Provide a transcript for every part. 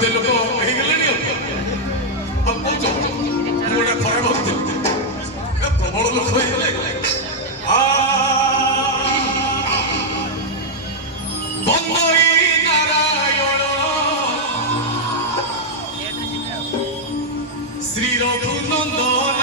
ଏତେ ଲୋକ ହେଇଗଲେଣି ଆଉ କହୁଛ ମୁଁ ଗୋଟେ ଖରାପ ଭାବୁଥିଲି ପ୍ରବଳ ଲୋକ ହେଇଗଲେ ବନ୍ଦରୀ ନାରାୟଣ ଶ୍ରୀ ରଘୁନନ୍ଦନ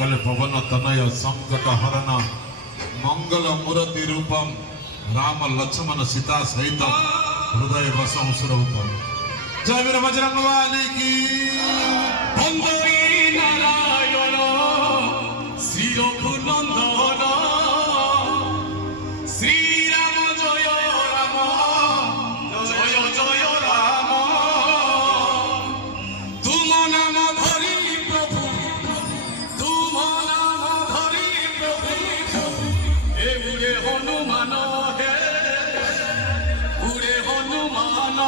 कल पवन तनय संकट हरण मंगल मूर्ति रूपम राम लक्ष्मण सीता सहित हृदय वसम स्वरूपम जय वीर बजरंग बली की बंदरी नारायण श्री रघुनंदन श्री राम जय राम जय जय राम तुम नाम धरी प्रभु तुम नाम धरी प्रभु ए उड़े हनुमान हे उड़े हनुमान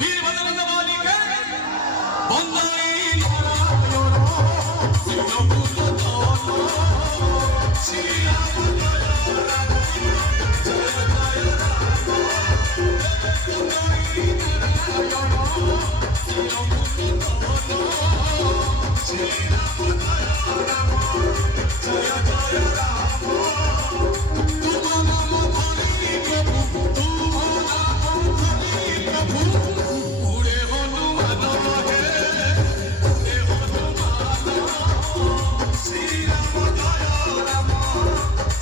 वीर बजरंग बली के बंदरी नारायण श्री रघुनंदन श्री राम जय राम जय जय राम बंदरी नारायण श्री रघुनंदन श्री राम जय राम जय जय राम तुम नाम धरि प्रभु तुम नाम धरि प्रभु उड़े हनुमान हे उड़े हनुमान श्री राम जय राम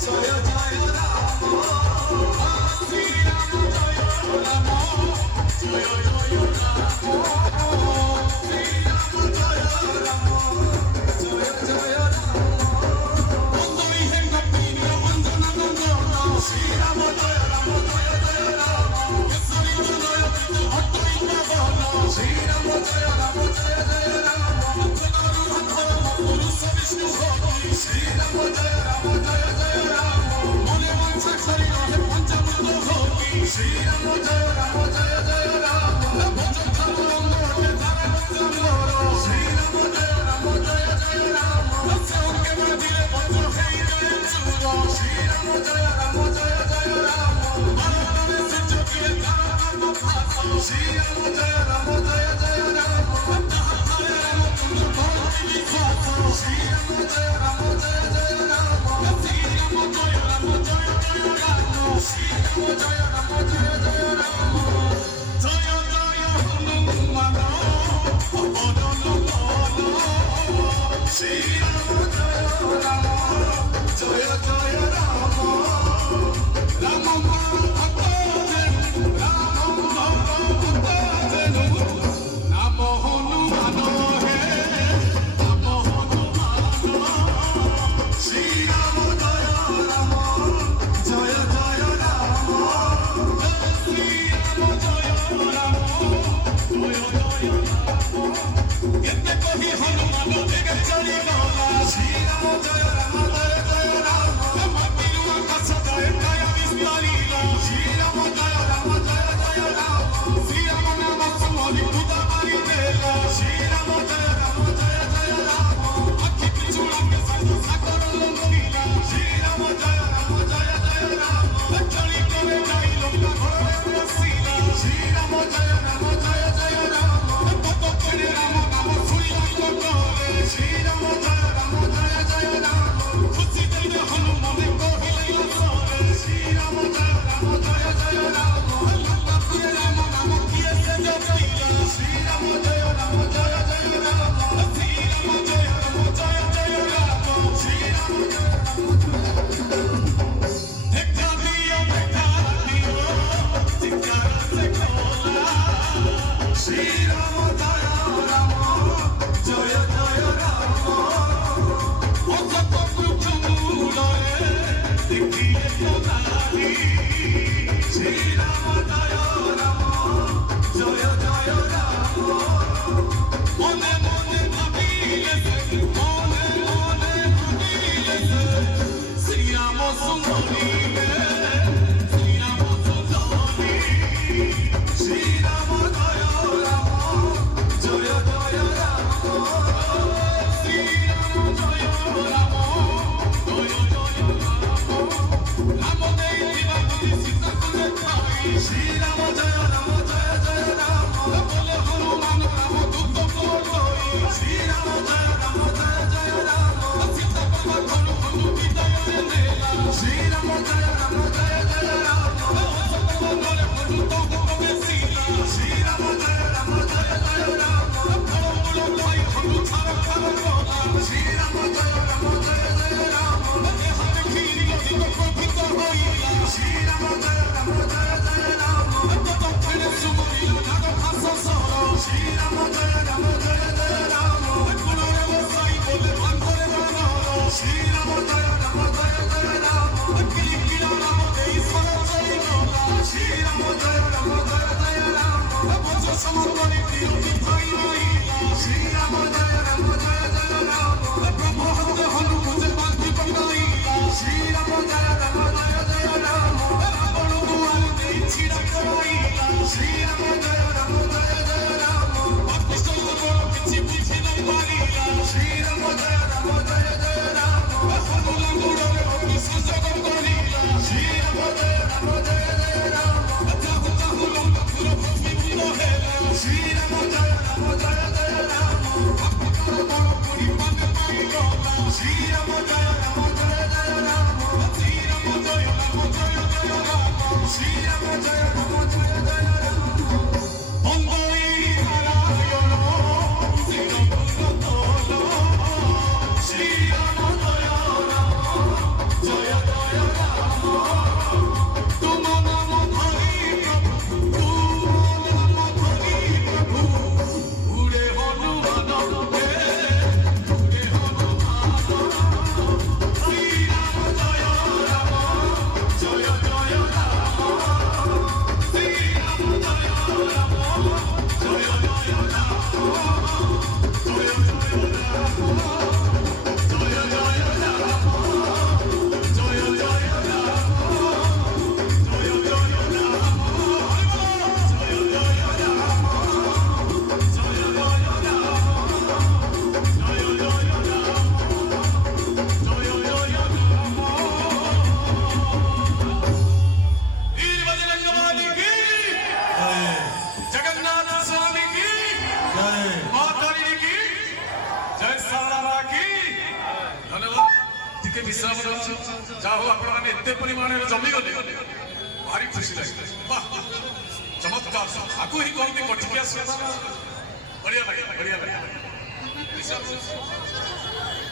जय जय राम श्री राम जय राम जय जय राम श्री राम जय राम जय जय राम बंदरी हे कपीर अंजन नंदन श्री राम जय जय राम केसरी जय हटई पवन श्री राम जय जय राम अंजनारु हंतर पुरुष विष्णु भक्ति श्री राम जय जय राम मने वंश शरीर हे पंचभूत भक्ति श्री राम जय जय राम भजन रंग हे धारा चंद्र श्री राम जय जय राम के मदिले वज्र हे चूर श्री राम जय जय राम बाणरे सिंच किए धारा कर्म फास श्री राम जय जय राम हरे राम तुम भक्ति विश्वास श्री राम जय जय राम श्री राम जय जय राम श्री राम जय जय राम जय जय हनुमान पवन नंदन श्री राम जय राम जय जय राम राम भक्त जनु राम भक्त जनु नाम हनुमान हे नाम हनुमान श्री राम जय राम जय जय राम श्री राम जय राम जय जय राम केते कहि हनुमान देगे चली गला श्री राम जय जय राम माटिरु आकाश जय काया विस्तारिला श्री राम जय जय राम श्री राम नाम सुमरि पूजा मारी देला श्री राम जय जय राम अखि पिछुड़ा के संग सागर लंघिला श्री राम जय जय राम चली करे जाई लंका घरे बसिला श्री राम जय जय राम पत करे राम नाम सुनिला लोकरे श्री राम जय जय राम खुशी देले हनुमान कहिला सरे श्री राम जय जय राम लंका प्रिय राम नाम किए से जगैला श्री राम जय राम श्री राम जय जय राम श्री राम देखा दियो चिंकार से खोला श्री राम जय जय राम अजब वृक्ष मूलरे देखिए तो नारी ଟିକେ ବିଶ୍ରାମ ନେଉଛି ଯାହା ହଉ ଆପଣମାନେ ଏତେ ପରିମାଣରେ ଜମିଗଲେ ଭାରି ଖୁସି ଲାଗିଲା ଚମତ୍କାର ଆକୁ ହିଁ କହନ୍ତି କଟିକିଆ ବଢିଆ ଲାଗେ ବିଶ୍ରାମ